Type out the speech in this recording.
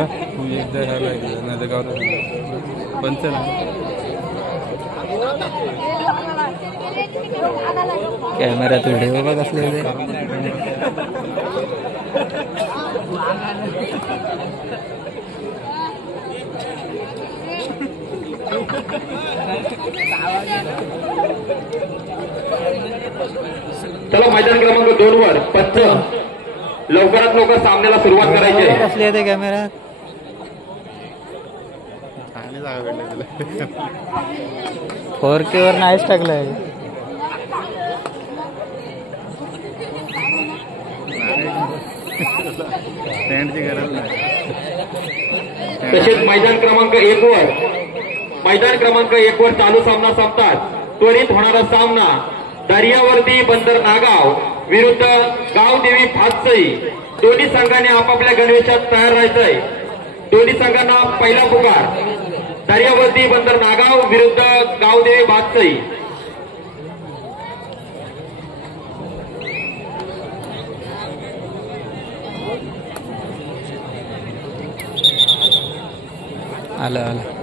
एकदा ह्याला नाही तर गावला पंच ना कॅमेऱ्यात व्हिडिओ बघ असले चला मैदान क्रमांक 2 वर पंच लवकरात लवकर सामन्याला सुरुवात करायची आहे. असले ते कॅमेऱ्यात चांगली जागा भेटली 4K वर नाहीच टाकलंय. स्टँडची गरज नाही. तसेच मैदान क्रमांक 1 वर चालू सामना संपतात त्वरित होणारा सामना दर्यावर्ती बंदर नागाव विरुद्ध गावदेवी भातसई. दोन्ही संघाने आपापल्या गणवेशात तयार राहायचंय. दोन्ही संघांना पहिला पुकार दर्यावर्ती बंदर नागाव विरुद्ध गावदेवी भातसई. आलं